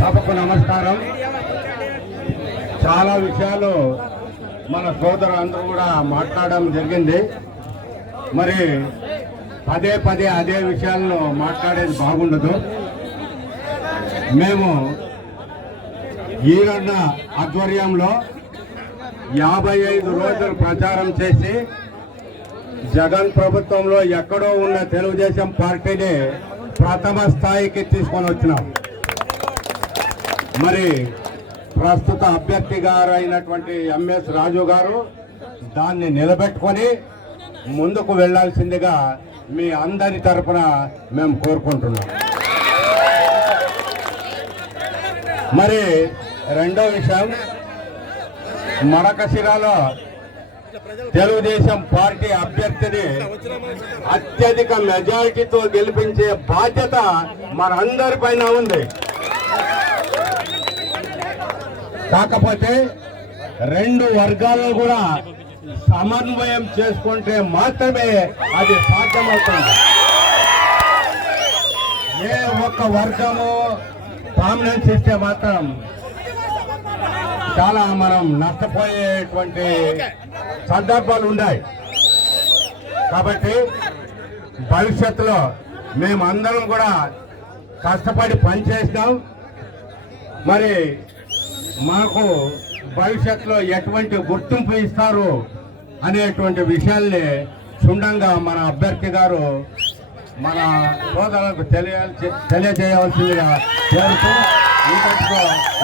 సభకు నమస్కారం. చాలా విషయాలు మన సోదరు అందరూ కూడా మాట్లాడడం జరిగింది. మరి పదే పదే అదే విషయాలను మాట్లాడేది బాగుండదు. మేము ఈరోజు ఆధ్వర్యంలో యాభై ఐదు రోజులు ప్రచారం చేసి జగన్ ప్రభుత్వంలో ఎక్కడో ఉన్న తెలుగుదేశం పార్టీని ప్రథమ స్థాయికి తీసుకొని వచ్చినాం. మరి ప్రస్తుత అభ్యర్థి గారు అయినటువంటి ఎంఎస్ రాజు గారు దాన్ని నిలబెట్టుకొని ముందుకు వెళ్ళాల్సిందిగా మీ అందరి తరపున మేము కోరుకుంటున్నాం. మరి రెండో విషయం మడకశిరాలో తెలుగుదేశం పార్టీ అభ్యర్థిని అత్యధిక మెజారిటీతో గెలిపించే బాధ్యత మనందరిపైన ఉంది. కాకపోతే రెండు వర్గాలను కూడా సమన్వయం చేసుకుంటే మాత్రమే అది సాధ్యమవుతుంది. ఏ ఒక్క వర్గము డామినెన్స్ ఇస్తే మాత్రం చాలా మనం నష్టపోయేటువంటి సందర్భాలు ఉన్నాయి. కాబట్టి భవిష్యత్తులో మేమందరం కూడా కష్టపడి పనిచేసినాం. మరి మాకు భవిష్యత్తులో ఎటువంటి గుర్తింపు ఇస్తారు అనేటువంటి విషయాల్ని క్షుణ్ణంగా మన అభ్యర్థి గారు మన సోదరులకు తెలియాల్సి తెలియజేయవలసిందిగా కోరుతూ